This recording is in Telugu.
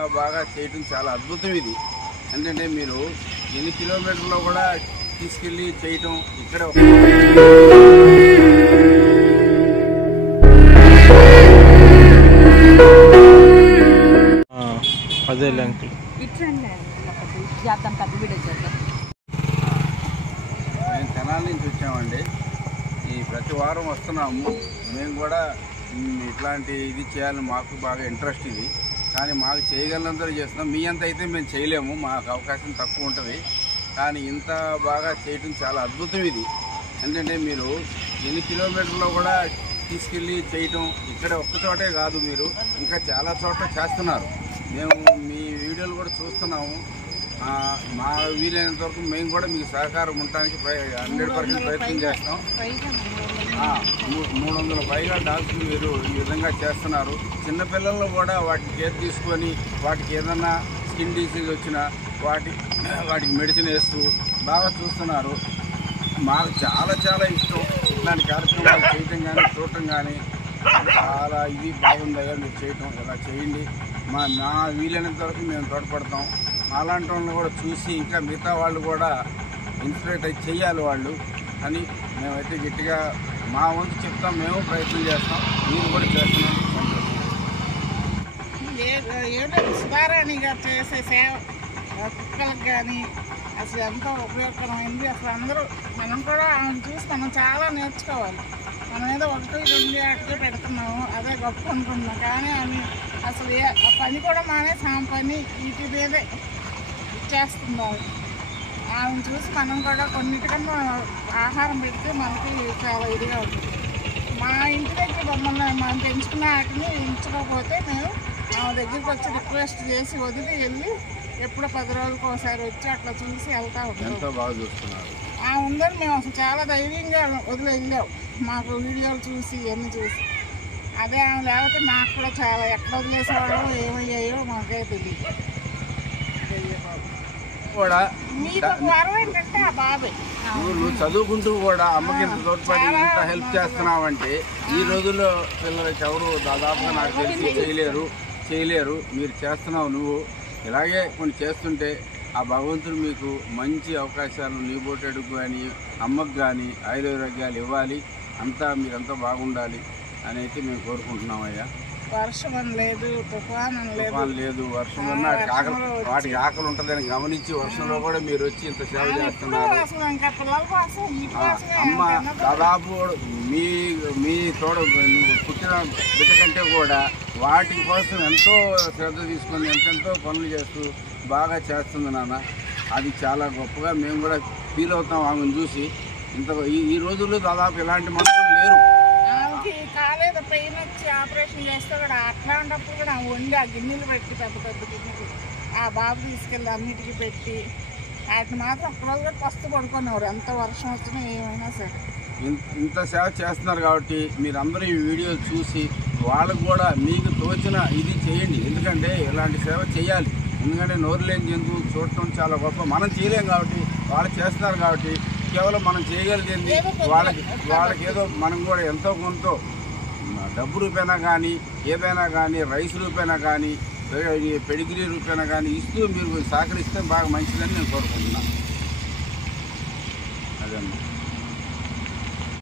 బాగా చేయటం చాలా అద్భుతం ఇది. ఎందుకంటే మీరు ఎన్ని కిలోమీటర్లో కూడా తీసుకెళ్ళి చేయటం ఇక్కడ అదే అంకుల్ మేము తెనాలి నుంచి వచ్చామండి. ఈ ప్రతి వారం వస్తున్నాము. మేము కూడా ఇట్లాంటి ఇది చేయాలని మాకు బాగా ఇంట్రెస్ట్ ఇది. కానీ మాకు చేయగలందరూ చేస్తున్నాం. మీ అంత అయితే మేము చేయలేము, మాకు అవకాశం తక్కువ ఉంటుంది. కానీ ఇంత బాగా చేయటం చాలా అద్భుతం ఇది. ఎందుకంటే మీరు ఎన్ని కిలోమీటర్లో కూడా తీసుకెళ్ళి చేయటం ఇక్కడ ఒక్క చోటే కాదు, మీరు ఇంకా చాలా చోట్ల చేస్తున్నారు. మేము మీ వీడియోలు కూడా చూస్తున్నాము. మా వీలైనంత వరకు మేము కూడా మీకు సహకారం ఉండటానికి 100% ప్రయత్నం చేస్తాం. 300 పైగా డాగ్స్ని మీరు ఈ విధంగా చేస్తున్నారు. చిన్నపిల్లలను కూడా వాటికి కేర్ తీసుకొని వాటికి ఏదన్నా స్కిన్ డిసీజ్ వచ్చినా వాటికి మెడిసిన్ వేస్తూ బాగా చూస్తున్నారు. మాకు చాలా చాలా ఇష్టం ఇట్లాంటి కార్యక్రమాలు చేయటం కానీ చూడటం కానీ. చాలా ఇది బాగుందయ్యా మీరు చేయటం, ఇలా చేయండి. మా వీలైనంత వరకు మేము తోడ్పడతాం. అలాంటి వాళ్ళని కూడా చూసి ఇంకా మిగతా వాళ్ళు కూడా ఇన్స్పిరేట్ అయి చెయ్యాలి వాళ్ళు అని మేమైతే గట్టిగా మా వంతు చెప్తాం. మేము ప్రయత్నం చేస్తాం, మీరు కూడా చేస్తున్నాం. సుధారాణి గారు చేసే సేవ కుక్కలకు కానీ అసలు ఎంతో ఉపయోగకరమైంది. అసలు అందరూ మనం కూడా ఆమెను చూసి మనం చాలా నేర్చుకోవాలి. మనం ఏదో 1, 2 ఆటకే పెడుతున్నాము, అదే గొప్ప అనుకుంటున్నాం. కానీ ఆమె అసలు ఆ పని కూడా మానేసి ఆమె పని వీటి మీదే ఇచ్చేస్తున్నారు. ఆమెను చూసి మనం కూడా కొన్నిటికన్నా ఆహారం పెడితే మనకి చాలా ఇదిగా ఉంటుంది. మా ఇంటి దగ్గర మమ్మల్ని మనం పెంచుకున్న వాటిని ఉంచకపోతే మేము ఆమె దగ్గరికి వచ్చి రిక్వెస్ట్ చేసి వదిలి వెళ్ళి ఎప్పుడో 10 రోజులకు ఒకసారి వచ్చి అట్లా చూసి వెళ్తా ఉంటాం. ఎంతో బాగా చూస్తున్నారు. ఉందని మేము అసలు చాలా ధైర్యంగా వదిలి వెళ్ళాం. మాకు వీడియోలు చూసి ఇవన్నీ చూసి అదే ఆమె లేకపోతే మాకు కూడా చాలా ఎక్కడ వదిలేసేవాడో ఏమయ్యాయో మాకే తెలియదు. కూడా నువ్వు చదువుకుంటూ కూడా అమ్మకి ఇంత తోడ్పడి ఇంత హెల్ప్ చేస్తున్నావంటే ఈ రోజుల్లో పిల్లలకి ఎవరు దాదాపుగా నాకు తెలిసి చేయలేరు. మీరు చేస్తున్నావు. నువ్వు ఇలాగే కొన్ని చేస్తుంటే ఆ భగవంతుడు మీకు మంచి అవకాశాలు నీబోటెడుకు కానీ అమ్మకు కానీ ఆయుర్వేద్యాలు ఇవ్వాలి. అంతా మీరంతా బాగుండాలి అని అయితే మేము కోరుకుంటున్నామయ్యా. వర్షం లేదు, తుఫాన్ లేదు, వర్షం ఉన్నా వాటికి ఆకలి ఉంటుందని గమనించి వర్షంలో కూడా మీరు వచ్చి ఇంత సేవ చేస్తున్నారు. అమ్మ దాదాపు మీ తోడ పుట్టిన బిడ్డ కంటే కూడా వాటి కోసం ఎంతో శ్రద్ధ తీసుకొని ఎంతెంతో పనులు చేస్తూ బాగా చేస్తుంది నాన్న. అది చాలా గొప్పగా మేము కూడా ఫీల్ అవుతాం ఆమెను చూసి. ఇంత ఈ రోజుల్లో దాదాపు ఇలాంటి మనుషులు లేరు. కాలేదు, పెయిన్ వచ్చి ఆపరేషన్ చేస్తే కూడా అట్లాంటప్పుడు కూడా వండి ఆ గిన్నెలు పెట్టి పెద్ద గిన్నెలు ఆ బాబు తీసుకెళ్ళి అన్నిటికీ పెట్టి వాటిని మాత్రం ఒక్కరోజు కూడా పస్తు పడుకునేవారు. ఎంత వర్షం వచ్చినా ఏమైనా సరే. ఇంత సేవ చేస్తున్నారు కాబట్టి మీరందరూ ఈ వీడియోలు చూసి వాళ్ళకు కూడా మీకు తోచిన ఇది చేయండి. ఎందుకంటే ఇలాంటి సేవ చేయాలి. ఎందుకంటే నోరు లేని జంతువులు చూడటం చాలా గొప్ప. మనం చేయలేం కాబట్టి వాళ్ళు చేస్తున్నారు కాబట్టి కేవలం మనం చేయగలిగింది వాళ్ళకి ఏదో మనం కూడా ఎంతో కొంత డబ్బు రూపేనా కానీ ఏదైనా కానీ రైస్ రూపేనా కానీ పెడిగ్రీ రూపేనా కానీ ఇస్తూ మీరు సహకరిస్తే బాగా మంచిదని నేను కోరుకుంటున్నాను. అదే అమ్మా.